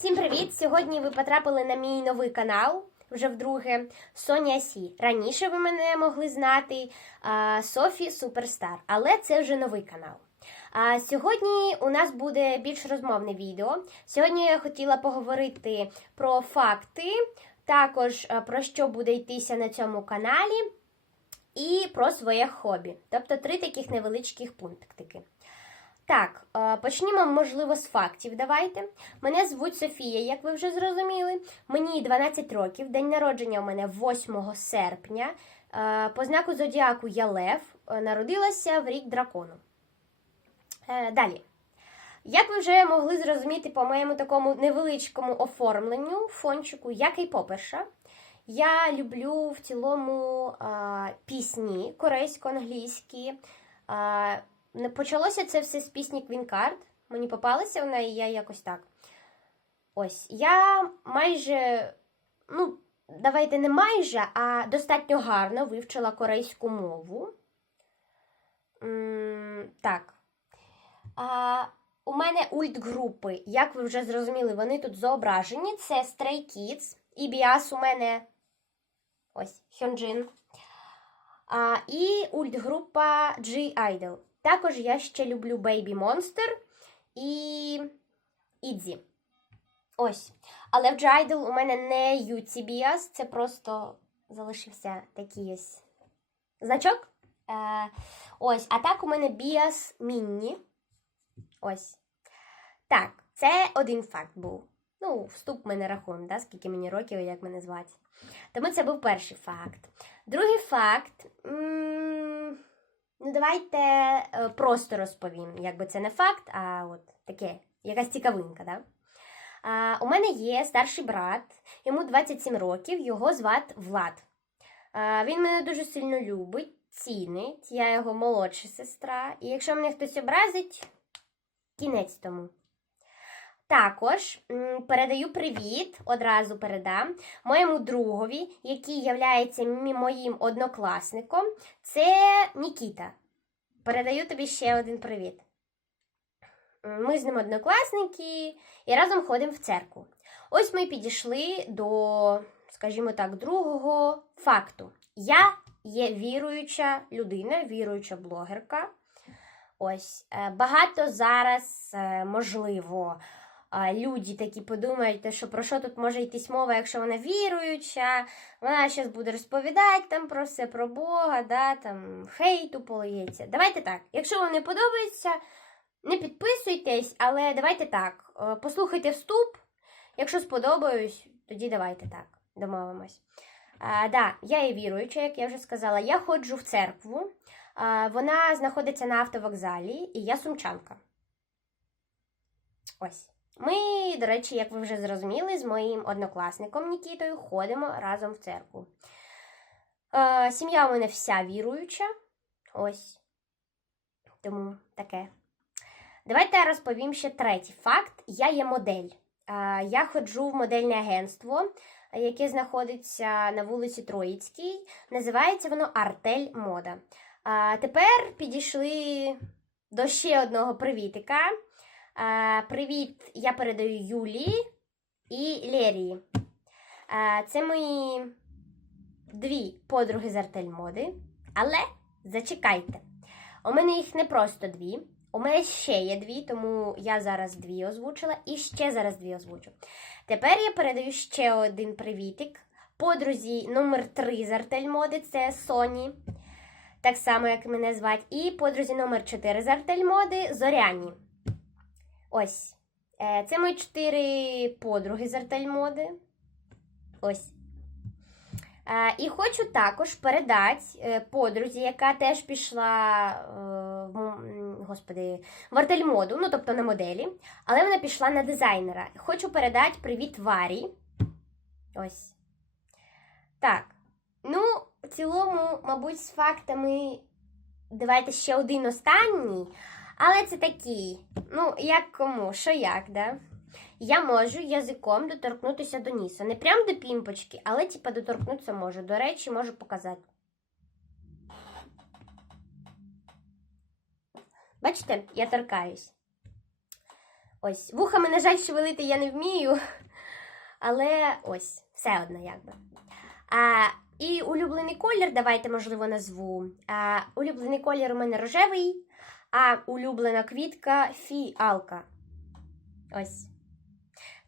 Всім привіт! Сьогодні ви потрапили на мій новий канал. Вже вдруге Соня Сі. Раніше ви мене могли знати Софі Суперстар, але це вже новий канал. А сьогодні у нас буде більш розмовне відео. Сьогодні я хотіла поговорити про факти, також про що буде йтися на цьому каналі, і про своє хобі. Тобто три таких невеличких пунктики. Так, е, почнімо, можливо, з фактів. Давайте. Мене звуть Софія, як ви вже зрозуміли. Мені 12 років. День народження у мене 8 серпня. Е, По знаку зодіаку я Лев. Е, Народилася в рік дракону. Далі. Як ви вже могли зрозуміти по моєму такому невеличкому оформленню, фончику, я кей-поперша. Я люблю в цілому пісні корейсько-англійські. Почалося це все з пісні Card. Мені попалася вона, і я якось так. Ось. Я майже, ну, давайте не майже, а достатньо гарно вивчила корейську мову. М, так. А, у мене ультгрупи, як ви вже зрозуміли, вони тут зображені. Це Stray Kids. І у мене ось Hyunjin. А, і ультгрупа G-Idol. Також я ще люблю Baby Monster і Ідзі. Ось. Але в G-Idol у мене не UTBS, це просто залишився такий ось значок. Е, ось, а так у мене Bias Мінні. Ось. Так, це один факт був. Ну, вступ ми не рахуємо, да, скільки мені років і як мене звати. Тому це був перший факт. Другий факт. м, Ну, давайте е, просто розповім. Якби це не факт, а от таке, якась цікавинка, да? А, у мене є старший брат, йому 27 років, його звати Влад. А, він мене дуже сильно любить, цінить, я його молодша сестра. І якщо мене хтось образить, кінець тому. Також передаю привіт, одразу передам моєму другові, який мі- моїм однокласником. Це Нікіта. Передаю тобі ще один привіт. Ми з ним однокласники і разом ходимо в церкву. Ось ми підійшли до, скажімо так, другого факту. Я є віруюча людина, віруюча блогерка. Ось е, багато зараз, е, можливо, а, люди такі подумають, що про що тут може йтись мова, якщо вона віруюча, вона зараз буде розповідати там про все про Бога, да, там хейту полиється. Давайте так. Якщо вам не подобається, не підписуйтесь, але давайте так. е, Послухайте вступ. Якщо сподобаюсь, тоді давайте так. Домовимось. А, да, я є віруюча, як я вже сказала. Я ходжу в церкву. А, вона знаходиться на автовокзалі, і я сумчанка. Ось. Ми, до речі, як ви вже зрозуміли, з моїм однокласником Нікітою ходимо разом в церкву. Е, сім'я у мене вся віруюча. Ось. Тому таке. Давайте я розповім ще третій факт. Я є модель. Е, я ходжу в модельне агентство, яке знаходиться на вулиці Троїцькій. Називається воно Артель Мода. А тепер підійшли до ще одного привітика. А, привіт, я передаю Юлії і Лерії. А, це мої дві подруги з артель моди. Але зачекайте. У мене їх не просто дві. У мене ще є дві, тому я зараз дві озвучила і ще зараз дві озвучу. Тепер я передаю ще один привітик. Подрузі номер 3 з артель моди це Соні. Так само, як мене звати. І подрузі номер 4 з артель моди Зоряні. Ось. Е, Це мої чотири подруги з артель моди. Ось. Е, І хочу також передати е, подрузі, яка теж пішла в, господи, в артель моду, ну тобто на моделі, але вона пішла на дизайнера. Хочу передати привіт Варі. Ось. Так. Ну, в цілому, мабуть, з фактами. Давайте ще один останній. Але це такий, ну, як кому, що як, да? Я можу язиком доторкнутися до ніса. Не прям до пімпочки, але типа доторкнутися можу. До речі, можу показати. Бачите, я торкаюсь. Ось, вухами, на жаль, шевелити я не вмію, але ось, все одно якби. А, і улюблений колір, давайте, можливо, назву. А, улюблений колір у мене рожевий, а улюблена квітка фіалка. Ось.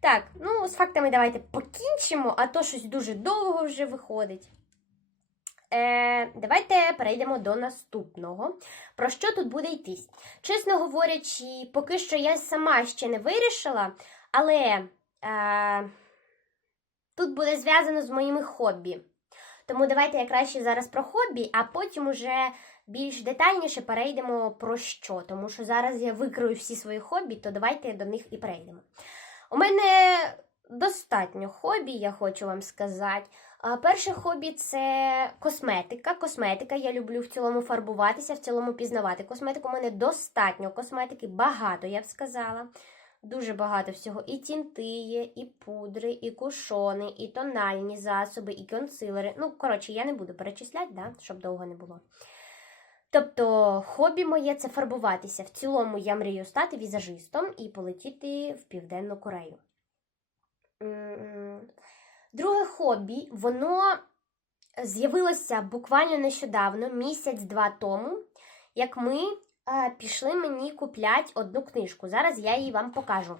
Так, ну, з фактами давайте покінчимо, а то щось дуже довго вже виходить. Е, давайте перейдемо до наступного. Про що тут буде йтись? Чесно говорячи, поки що я сама ще не вирішила, але е, тут буде зв'язано з моїми хобі. Тому давайте я краще зараз про хобі, а потім уже більш детальніше перейдемо про що. Тому що зараз я викрию всі свої хобі, то давайте до них і перейдемо. У мене достатньо хобі, я хочу вам сказати. Перше хобі це косметика. Косметика. Я люблю в цілому фарбуватися, в цілому пізнавати косметику. У мене достатньо косметики, багато, я б сказала. Дуже багато всього. І тінти є, і пудри, і кушони, і тональні засоби, і консилери. Ну, коротше, я не буду перечисляти, да, щоб довго не було. Тобто, хобі моє це фарбуватися. В цілому я мрію стати візажистом і полетіти в Південну Корею. Друге хобі, воно з'явилося буквально нещодавно, місяць-два тому, як ми е, пішли мені купляти одну книжку. Зараз я її вам покажу.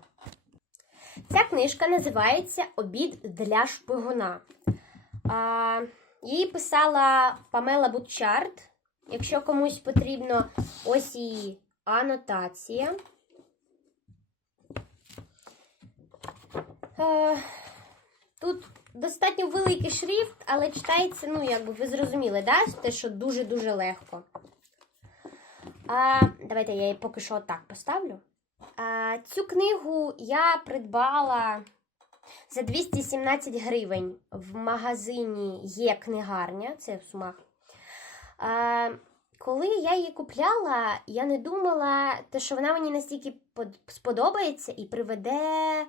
Ця книжка називається Обід для шпигуна. Її писала Памела Бутчарт. Якщо комусь потрібно, ось її анотація. Е, Тут достатньо великий шрифт, але читається, ну, якби ви зрозуміли, да? те, що дуже-дуже легко. А, давайте я її поки що отак поставлю. А, цю книгу я придбала за 217 гривень в магазині є книгарня, це в Сумах. А, коли я її купляла, я не думала, що вона мені настільки сподобається і приведе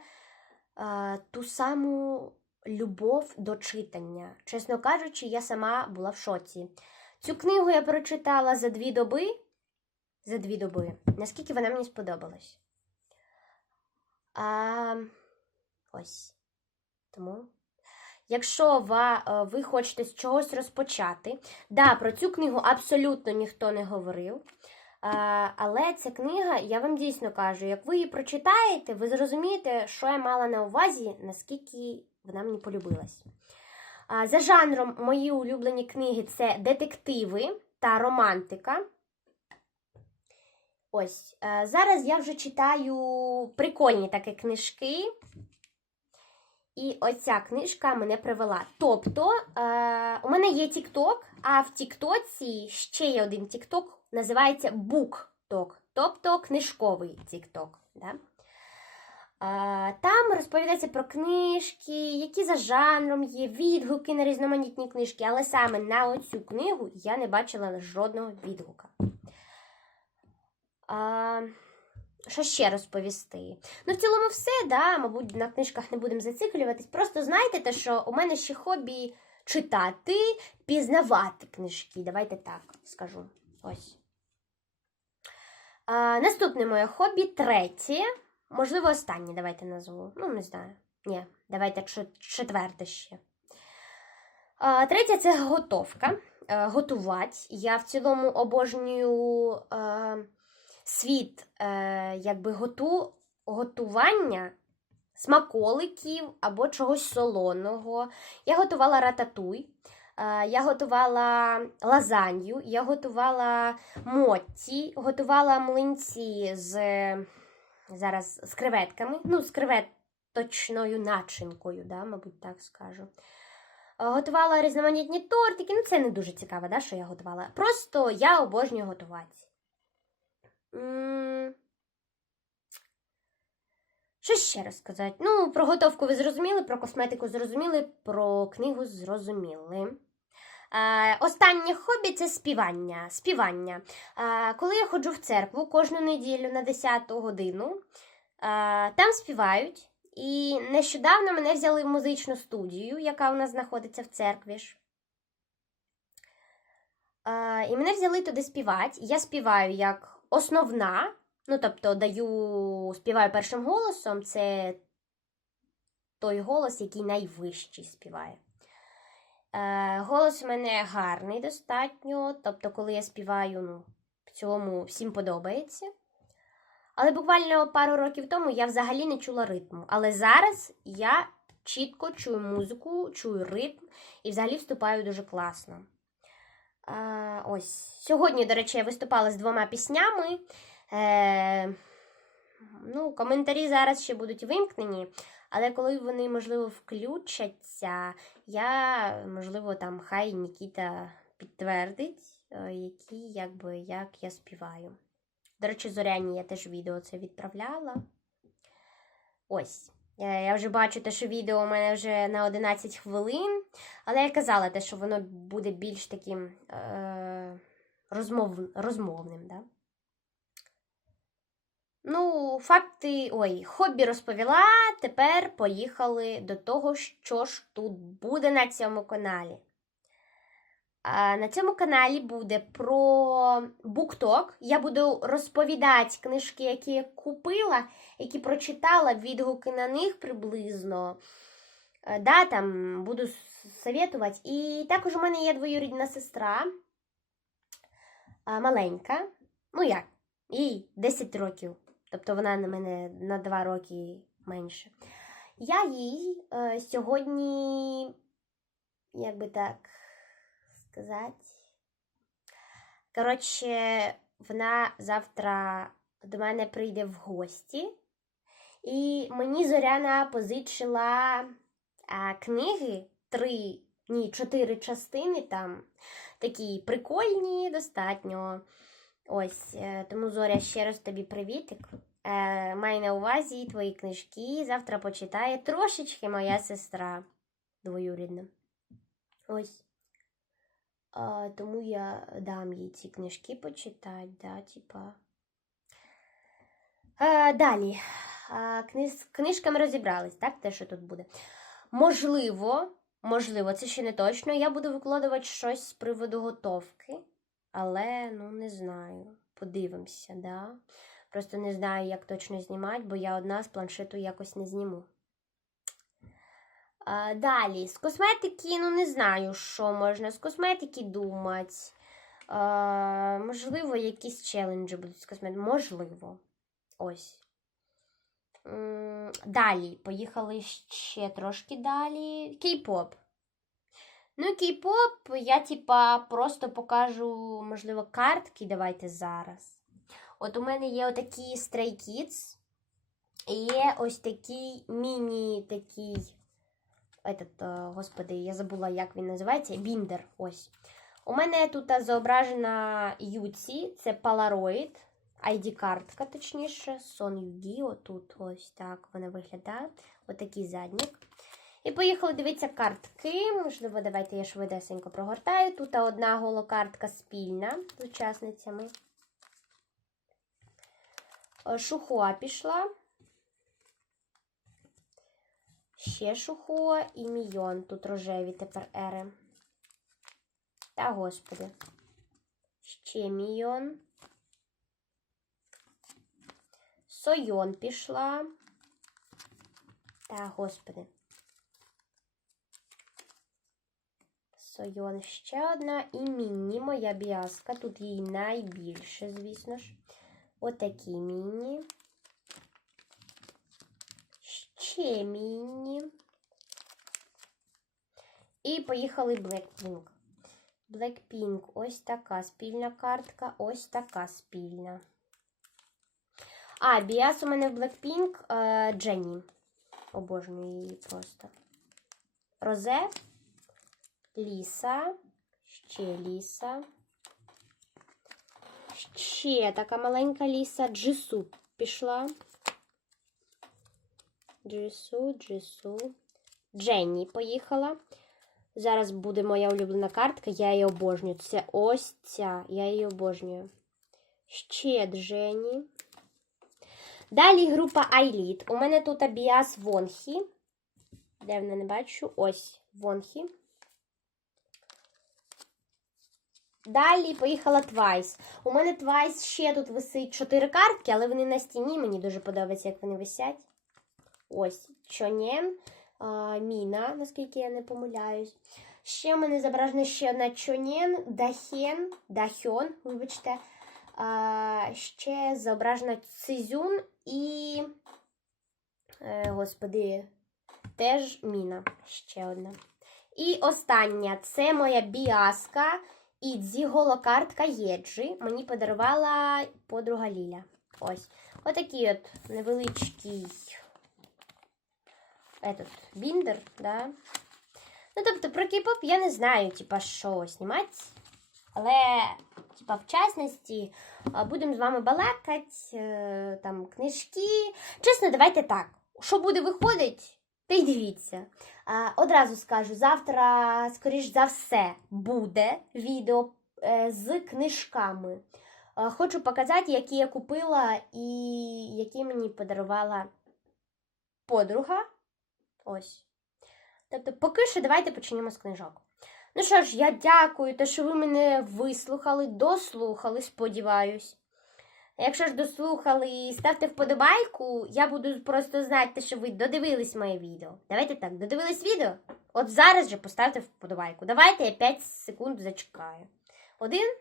а, ту саму любов до читання. Чесно кажучи, я сама була в шоці. Цю книгу я прочитала за дві доби. За дві доби. Наскільки вона мені сподобалась. А, ось. Тому. Якщо е, ви хочете з чогось розпочати, да, про цю книгу абсолютно ніхто не говорив. А, але ця книга, я вам дійсно кажу, як ви її прочитаєте, ви зрозумієте, що я мала на увазі, наскільки вона мені полюбилась. За жанром мої улюблені книги це детективи та романтика. Ось, е, зараз я вже читаю прикольні такі книжки. І оця книжка мене привела. Тобто, е, у мене є TikTok, а в Тіктоці ще є один TikTok, називається BookTok, тобто книжковий TikTok. Да? Е, там розповідається про книжки, які за жанром є, відгуки на різноманітні книжки, але саме на оцю книгу я не бачила жодного відгука. Що ще розповісти? Ну, в цілому, все, да, мабуть, на книжках не будемо зациклюватись. Просто знайте те, що у мене ще хобі читати, пізнавати книжки. Давайте так скажу. Ось. А, наступне моє хобі третє. Можливо, останнє давайте назву. Ну, не знаю. Ні, давайте четверте ще. А, третє це готовка. Е, готувати. Я в цілому обожнюю е, світ е, якби готу, готування смаколиків або чогось солоного. Я готувала рататуй, е, я готувала лазанью, я готувала мотті, готувала млинці з зараз з креветками, ну, з креветочною начинкою, да, мабуть, так скажу. Е, Готувала різноманітні тортики. Ну, це не дуже цікаво, да, що я готувала. Просто я обожнюю готувати. Що ще розказати? Ну, про готовку ви зрозуміли, про косметику зрозуміли, про книгу зрозуміли. Е, останнє хобі це співання. співання. Е, коли я ходжу в церкву кожну неділю на 10 годину, е, там співають. І нещодавно мене взяли в музичну студію, яка у нас знаходиться в церкві ж. Е, і мене взяли туди співати. Я співаю як основна, Ну, тобто, даю, співаю першим голосом, це той голос, який найвищий співає. Е, голос у мене гарний достатньо. Тобто, коли я співаю, ну, в цілому всім подобається. Але буквально пару років тому я взагалі не чула ритму. Але зараз я чітко чую музику, чую ритм і взагалі вступаю дуже класно. А, ось. Сьогодні, до речі, я виступала з двома піснями. Е, ну, коментарі зараз ще будуть вимкнені, але коли вони, можливо, включаться, я, можливо, там хай Нікіта підтвердить, е, які, якби, як я співаю. До речі, Зоряні я теж відео це відправляла. Ось. Е, Я вже бачу те, що відео у мене вже на 11 хвилин, але я казала те, що воно буде більш таким е, розмов, розмовним. Да? Ну, факти, ой, хобі розповіла. Тепер поїхали до того, що ж тут буде на цьому каналі. А, на цьому каналі буде про букток. Я буду розповідати книжки, які я купила, які прочитала, відгуки на них приблизно. Е, Да, там буду советувати. І також у мене є двоюрідна сестра маленька. Ну як? Їй 10 років. Тобто вона на мене на 2 роки менше. Я їй е, сьогодні, як би так сказати. Коротше, вона завтра до мене прийде в гості. І мені Зоряна позичила а, книги, три, ні, чотири частини там. Такі прикольні, достатньо. Ось, е, тому Зоря, ще раз тобі привітик. Е, май на увазі твої книжки. Завтра почитає трошечки моя сестра двоюрідна. Ось. А, тому я дам їй ці книжки почитати, да, типа. А, далі. А, книж, книжками розібрались, так? Те, що тут буде. Можливо, можливо, це ще не точно. Я буду викладувати щось з приводу готовки, але ну не знаю. Подивимося, да. Просто не знаю, як точно знімати, бо я одна з планшету якось не зніму. Далі, з косметики, ну не знаю, що можна з косметики думати. А, можливо, якісь челенджі будуть з косметики. Можливо. Ось. Далі, поїхали ще трошки далі. Кей-поп. Ну, кей-поп, я, типа, просто покажу, можливо, картки. Давайте зараз. От у мене є отакі Stray Kids. І є ось такий міні такий. Этот, е, господи, я забула, як він називається. Біндер. Ось. У мене тут зображена Юці, це Polaroid, ID-картка, точніше, Son Yu-Gi-Oh! Ось так вона виглядає. Отакий заднік. І поїхали дивитися картки. Можливо, давайте я швидесенько прогортаю. Тут одна голокартка спільна з учасницями. Е, Шухуа пішла. Ще Шухуа і Мійон. Тут рожеві тепер ери. Та господи. Ще Мійон. Сойон пішла. Та господи. Сойон ще одна. І міні моя біаска. Тут їй найбільше, звісно ж. Отакі міні. Ще. І поїхали Blackpink. Blackpink. Ось така спільна картка, ось така спільна. А, біас у мене в Blackpink е, Дженні. Обожнюю її просто. Розе, Ліса, ще Ліса. Ще така маленька ліса. Джису пішла. Джису, Джису. Дженні поїхала. Зараз буде моя улюблена картка. Я її обожнюю. Це ось ця. Я її обожнюю. Ще Дженні. Далі група Айліт. У мене тут Біас Вонхі. Де вона не бачу? Ось Вонхі. Далі поїхала Твайс. У мене Твайс ще тут висить чотири картки, але вони на стіні. Мені дуже подобається, як вони висять. Ось Чонєн, Міна, наскільки я не помиляюсь. Ще в мене зображена ще одна Чонєн, Дахен, Дахьон, вибачте. Ще зображена Цизюн і. Е, господи, теж Міна. Ще одна. І остання це моя біаска і дзіголокартка Єджі. Мені подарувала подруга Ліля. Ось. Отакий от невеличкий этот, біндер, да. Ну, тобто, про кей-поп я не знаю, типа, що знімати. Але, типа, в частності, будемо з вами балакати, е, там, книжки. Чесно, давайте так. Що буде виходить, та й дивіться. Одразу скажу, завтра, скоріш за все, буде відео е, з книжками. Хочу показати, які я купила і які мені подарувала подруга. Ось. Тобто, поки що давайте почнемо з книжок. Ну що ж, я дякую, те, що ви мене вислухали, дослухали, сподіваюсь. Якщо ж дослухали, ставте вподобайку, я буду просто знати, що ви додивились моє відео. Давайте так, додивились відео? От зараз же поставте вподобайку. Давайте я 5 секунд зачекаю. Один,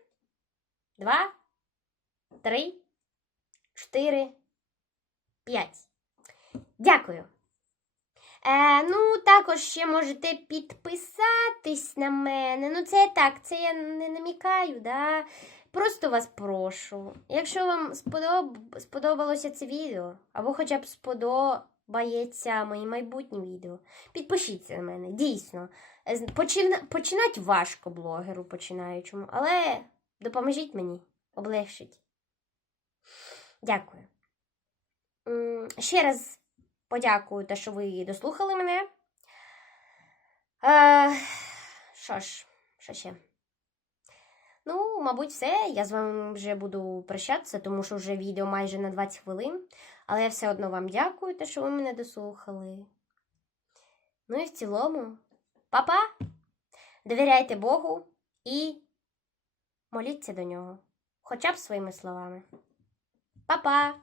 два, три, чотири, п'ять. Дякую. Е, ну, також ще можете підписатись на мене. Ну, це так, це я не намікаю, да. Просто вас прошу. Якщо вам сподоб... сподобалося це відео, або хоча б сподобається мої майбутні відео, підпишіться на мене, дійсно. Почина... Починать важко блогеру починаючому, але допоможіть мені, облегшіть. Дякую. Ще раз подякую, те, що ви дослухали мене. Е, що ж, що ще? Ну, мабуть, все. Я з вами вже буду прощатися, тому що вже відео майже на 20 хвилин. Але я все одно вам дякую, те, що ви мене дослухали. Ну і в цілому, па-па! Довіряйте Богу і моліться до нього. Хоча б своїми словами. Па-па!